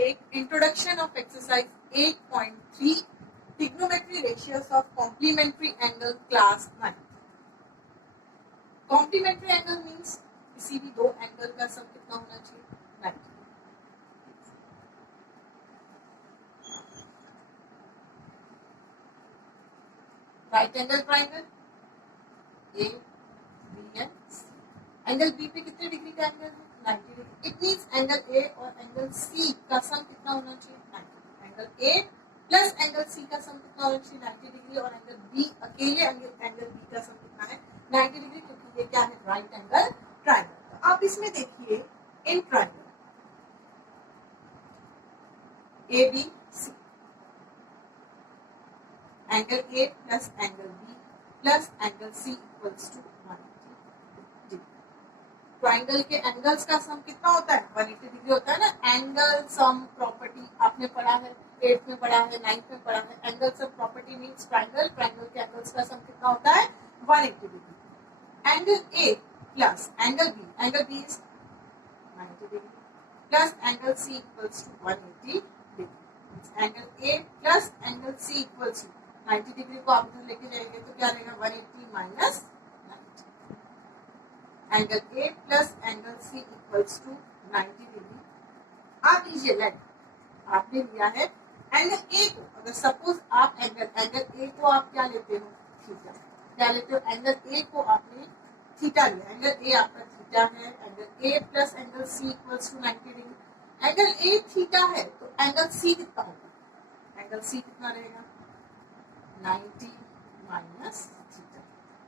take introduction of exercise 8.3 trigonometry ratios of complementary angle class 9. Complementary angle means किसी भी दो angle का sum कितना होना चाहिए 90. Right angle triangle A B and C. Angle B पे कितने डिग्री का एंगल है 90 degree. It means angle A और एंगल सी का सम कितना होना चाहिए 90. Angle A plus angle C का सम कितना होना चाहिए 90 डिग्री और एंगल बी अकेले एंगल बी का सम कितना है 90 डिग्री, क्योंकि ये क्या है राइट एंगल ट्राइंगल. तो आप इसमें देखिए in triangle A B C angle A plus angle B plus angle C equals to 180 degree. Triangle के एंगल्स का सम कितना होता है 180 डिग्री होता है ना. एंगल सम प्रॉपर्टी आपने पढ़ा है 8th में पढ़ा है 9th में पढ़ा है. Angle sum property means triangle के एंगल्स का सम कितना होता है 180 degree. Angle A plus angle B is 90 degree plus angle C equals to 180 degree. Angle A plus angle C equals to 90 degree को आप इधर लेके जाएंगे तो क्या रहेगा 180 minus 90. Angle A plus angle C equals to 90 degree. आप लीजिए लेट आपने लिया है एंगल ए को. अगर सपोज आप एंगल ए को आप क्या लेते हो थीटा. क्या लेते हो एंगल ए को आपने थीटा लिया. एंगल ए आपका थीटा है. Angle A plus angle C equals to 90 degree. Angle A theta है तो एंगल सी कितना होगा. एंगल सी कितना रहेगा 90 माइनस थीटा.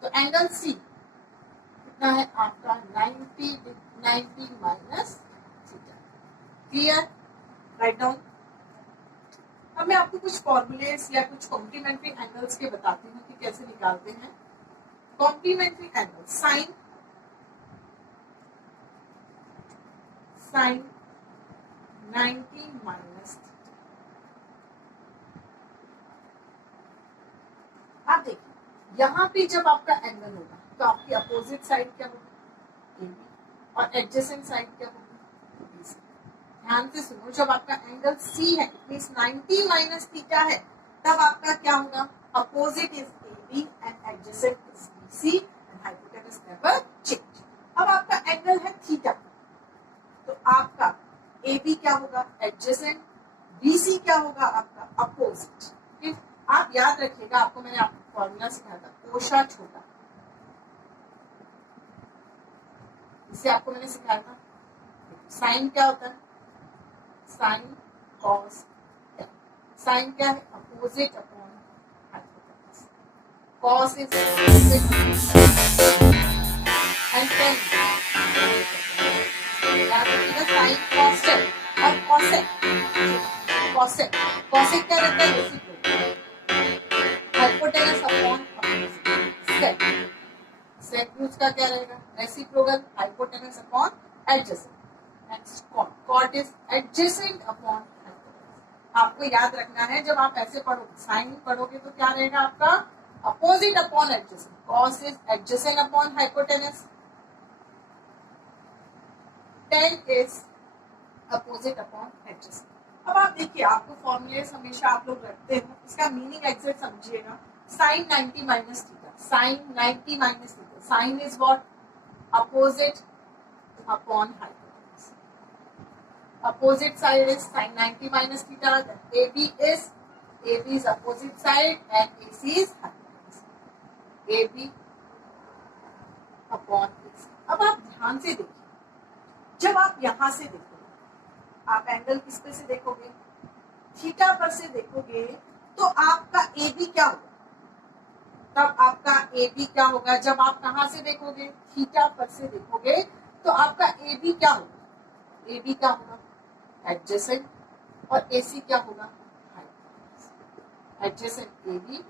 तो एंगल सी कितना है आपका 90 minus theta. Clear. Write down. अब मैं आपको कुछ फॉर्मूलेस या कुछ कॉम्प्लीमेंट्री एंगल्स के बताती हूँ कि कैसे निकालते हैं. Complementary angle sine 90 minus theta. आप देखिए यहाँ पे जब आपका एंगल होगा तो आपकी अपोजिट साइड क्या होगी ए बी और एडजेसेंट साइड क्या होगी बी सी. ध्यान से सुनो. जब आपका एंगल सी है मींस 90 माइनस थीटा है तब आपका क्या होगा opposite is A B and adjacent is B C and hypotenuse never change. अब आपका एंगल है थीटा तो आपका ए बी क्या होगा एडजेसेंट, बी सी क्या होगा आपका अपोजिट. ठीक. आप याद रखिएगा आपको मैंने आपको फॉर्मूला सिखाया था कोशा छोटा. इसे आपको मैंने सिखाया था. साइन क्या होता है साइन कॉस. साइन क्या है opposite upon hypotenuse. Cos is and tan. याद रखिएगा साइन कॉसेक और कॉसेक क्या रहता है reciprocal. Hypotenuse upon sec. Sec root का क्या रहेगा reciprocal. Hypotenuse upon adjacent. Next cot is adjacent upon hypotenuse. आपको याद रखना है जब आप ऐसे पढ़ोगे साइन पढ़ोगे तो क्या रहेगा आपका opposite upon adjacent. Cos is adjacent upon hypotenuse. Ten is opposite upon adjacent. अब आप देखिए आपको फॉर्मूलेस हमेशा आप लोग रखते हो. इसका मीनिंग एग्जैक्ट समझिएगा. Sine 90 minus theta. Sine 90 minus theta. Sine is what opposite upon hypotenuse. Opposite side is sin 90 minus theta. Then AB is opposite side and AC is hypotenuse. AB upon AC. अब आप ध्यान से देखिए जब आप यहां से देखोगे आप एंगल किस पे से देखोगे थीटा पर से देखोगे तो आपका AB क्या होगा. तब आपका AB क्या होगा जब आप कहां से देखोगे थीटा पर से देखोगे तो आपका AB क्या होगा. AB क्या होगा एडजेसेंट और AC क्या होगा hypotenuse. Adjacent AB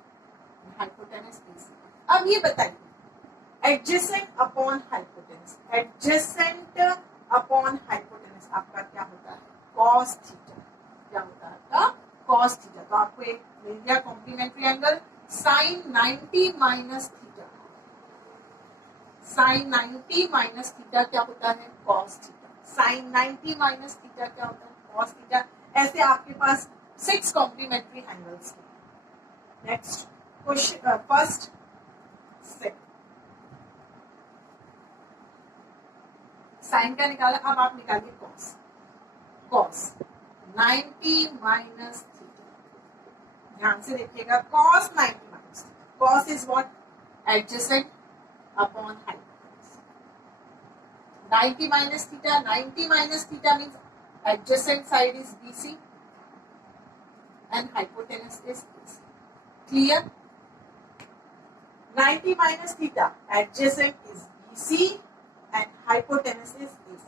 hypotenuse AC. अब ये बताइए adjacent upon hypotenuse. Adjacent upon hypotenuse आपका क्या होता है कॉस थीटा. क्या होता है आपका कॉस थीटा. तो आपको एक मिल गया complementary angle sine 90 minus theta. Sine 90 minus theta क्या होता है cos theta. Sine 90 minus theta क्या होता है कॉस थीटा. ऐसे आपके पास 6 कॉम्प्लीमेंट्री एंगल्स हैं। Next question, first second, sine का निकाला, अब आप निकालिए कॉस। कॉस 90 माइनस थीटा, ध्यान से देखिएगा, cos 90 minus theta, cos is what, adjacent upon hypotenuse. 90 minus theta, 90 minus theta means adjacent side is BC and hypotenuse is AC. Clear? 90 minus theta, adjacent is BC and hypotenuse is AC.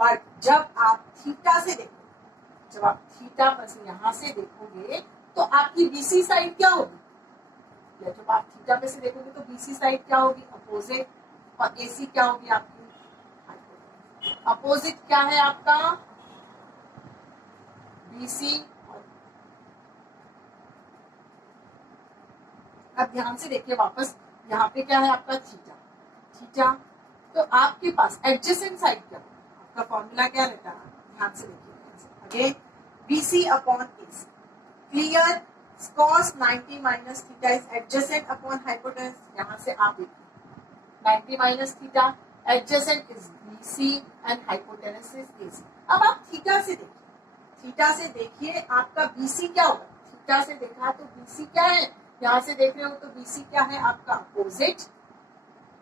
But जब आप theta से देखोगे, जब आप theta पर से यहां से देखोगे तो आपकी BC साइड क्या होगी, या जब आप थीटा पे से देखोगे तो BC साइड क्या होगी, अपोजिट, और AC क्या होगी आपकी, अपोजिट क्या है आपका, BC। अब ध्यान से देखिए वापस, यहाँ पे क्या है आपका थीटा, थीटा, तो आपके पास एडजेसेंट साइड क्या होगा, आपका फॉर्मूला क्या रहता है, ध्यान से देखिए again, BC upon AC। Clear? cos 90 minus theta is adjacent upon hypotenuse. यहाँ से आप देखिए 90 minus theta, adjacent is BC and hypotenuse is AC। अब आप थीटा से देखिए, थीटा से देखिए आपका BC क्या होगा, थीटा से देखा तो BC क्या है, यहाँ से देख रहे हो तो BC क्या है आपका अपोजिट,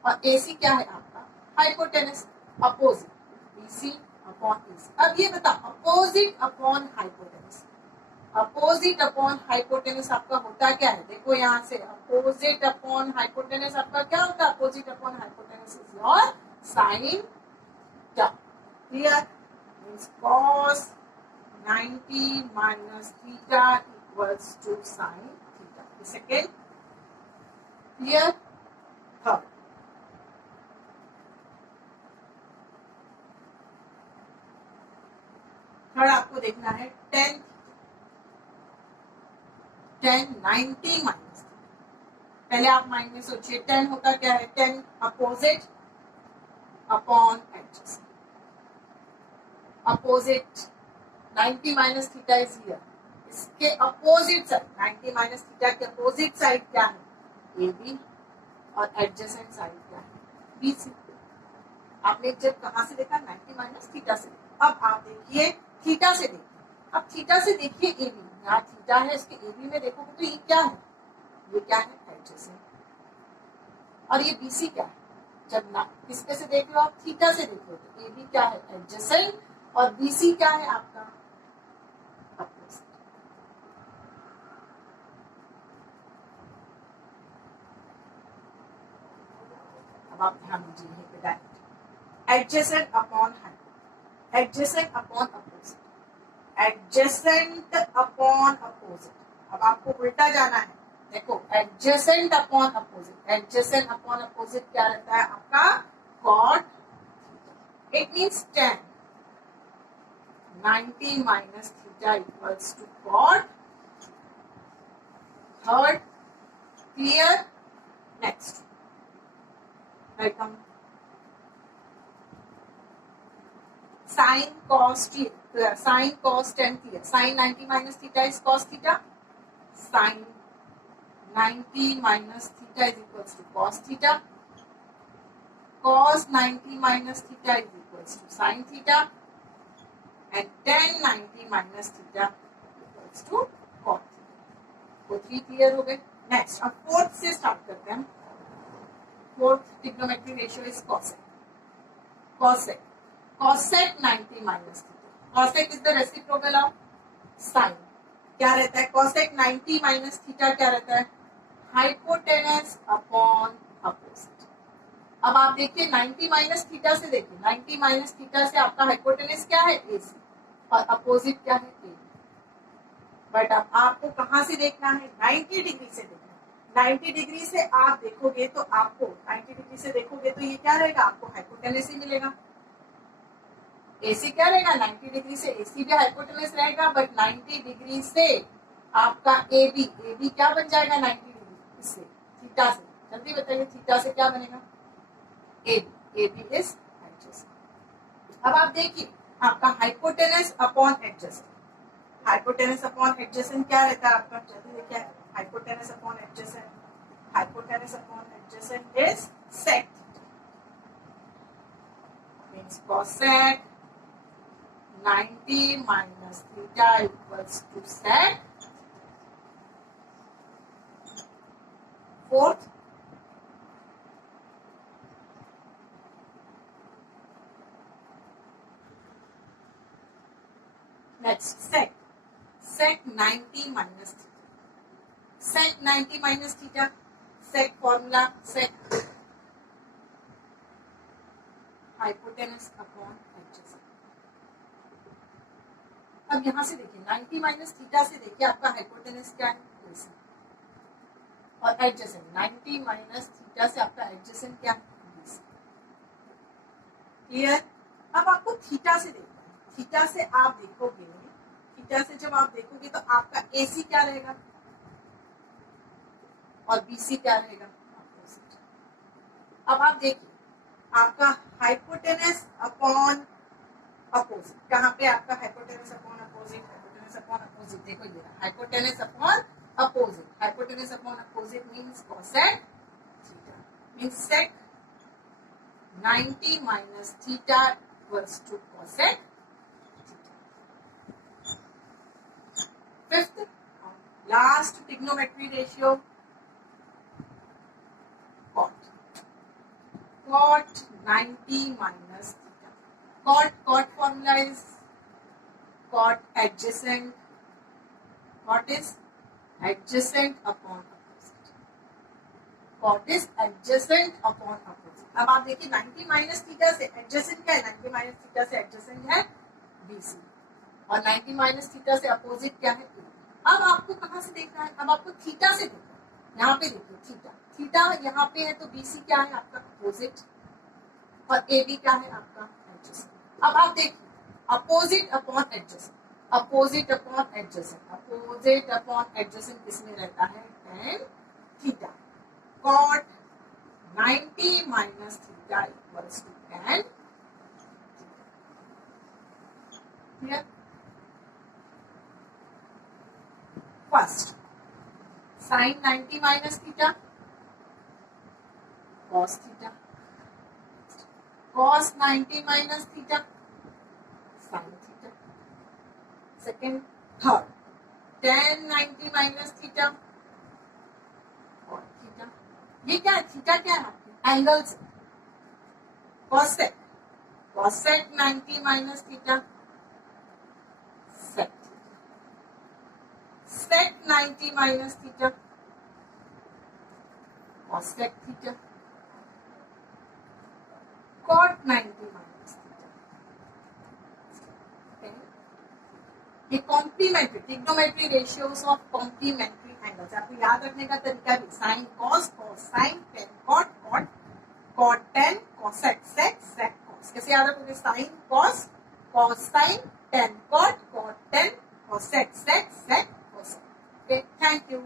और AC क्या है आपका hypotenuse, opposite BC upon AC। अब ये बताओ opposite upon hypotenuse, opposite upon hypotenuse आपका होता क्या है, देखो यहाँ से अपोजिट अपॉन हाइपोटेन्यूज आपका क्या होता है, opposite upon hypotenuse is your sine theta. Clear? Means cos 90 minus theta equals to sin theta. The second, clear? Third, आपको देखना है 10 90 माइनस, पहले आप माइंड में सोचिए 10 होता क्या है, 10 opposite upon adjacent, opposite 90 minus theta is here, इसके अपोजिट साइड 90 माइनस थीटा के अपोजिट साइड क्या है, AB, और एडजेसेंट साइड क्या है, BC। आपने जब कहां से देखा, 90 माइनस थीटा से। अब आप देखिए थीटा से देखिए, अब थीटा से देखिए AB, यहाँ थीटा है, इसके AB में देखोगे तो ये क्या है, ये क्या है एडजेसेंट, और ये BC क्या है, जब ना किसके से देख लो आप, थीटा से देख लो तो AB क्या है एडजेसेंट, और BC क्या है आपका अपोजिट। अब आप ध्यान दीजिए यहीं पे direct, adjacent upon hypotenuse, adjacent upon opposite, adjacent upon opposite. अब आपको उल्टा जाना है, देखो adjacent upon opposite, adjacent upon opposite क्या रहता है आपका cot theta. It means 10 90 minus theta equals to cot। Third, clear? Next, write down sin cos t, sin cos 10 theta, sin 90 minus theta is cos theta, sin 90 minus theta is equals to cos theta, cos 90 minus theta is equals to sin theta, and tan 90 minus theta equals to cot theta। वो 3 clear हो गए। Next अब fourth से start करते हैं। Fourth trigonometry ratio is cosec। cosec, cosec 90 minus theta, cosec is the reciprocal of sin। क्या रहता है cosec 90 minus theta, क्या रहता है हाइपोटेनस अपॉन अपोजिट। अब आप देखिए 90 माइनस थीटा से देखिए, 90 माइनस थीटा से आपका हाइपोटेनस क्या है AC, और अपोजिट क्या है AB। बट अब आपको कहां से देखना है, 90 डिग्री से देखना है। 90 डिग्री से आप देखोगे तो आपको 90 डिग्री से देखोगे तो ये क्या रहेगा, आपको हाइपोटेनस ही मिलेगा। AC क्या रहेगा, 90 डिग्री से AC भी हाइपोटेनस रहेगा, बट 90 डिग्री से आपका AB क्या बन जाएगा 90 डिग्री इससे, थीटा से। जल्दी बताइए थीटा से क्या बनेगा, AB इज एडजेसेंट। अब आप देखिए आपका hypotenuse upon adjacent, hypotenuse upon adjacent क्या रहता है आपका, जल्दी देखिए, hypotenuse upon adjacent, hypotenuse upon adjacent is sec means cosec 90 minus theta equals to sec fourth next sec 90 minus theta, sec 90 minus theta, sec formula sec hypotenuse upon adjacent. अब यहां से देखिए 90 माइनस थीटा से देखिए आपका hypotenuse क्या है, AC, और एडजेसेंट 90 माइनस थीटा से आपका एडजेसेंट क्या है, BC. क्लियर. अब आपको थीटा से देखना है, थीटा से आप देखोगे, थीटा से जब आप देखोगे तो आपका AC क्या रहेगा और BC क्या रहेगा, अपोजिट. अब आप देखिए आपका हाइपोटेनस अपॉन अपोजिट, कहाँ पे आपका hypotenuse upon opposite, hypotenuse upon opposite देखो ये hypotenuse upon opposite, hypotenuse upon opposite means cosec theta means sec 90 minus theta equals to cosec theta. Fifth, last trigonometry ratio, cot 90 minus theta. Cot formula is cot adjacent, cot is adjacent upon opposite, cot is adjacent upon opposite. अब आप देखिए 90 minus theta से adjacent क्या है, 90 minus theta से adjacent है BC और 90 minus theta से अपोजिट क्या है, अब आपको कहां से देखना है, अब आपको थीटा से देखना है. यहाँ पे देखिए थीटा, थीटा यहाँ पे है तो BC क्या है आपका अपोजिट और AB क्या है आपका एडजेसेंट. अब आप देखिए opposite upon adjacent, opposite upon adjacent, opposite upon adjacent किसमें रहता है, tan theta. cot 90 minus theta equals to tan here. First, sin 90 minus theta, cos theta. Cos 90 minus theta, sin theta. Second, third, tan 90 minus theta, cot theta. ये क्या है, theta क्या है आपके angles, cosec, cosec 90 minus theta, sec theta, sec 90 minus theta, cosec theta, cot 90 minus theta. Okay. ये complementary trigonometry ratios of complementary angles, आपको याद रखने का तरीका भी sine cos, cos sine, tan cot, cot cot tan, cosec sec, sec cos. कैसे याद रखोगे, sine cos, cos sine, tan cot, cot tan, cosec sec, sec cosec. Okay, thank you.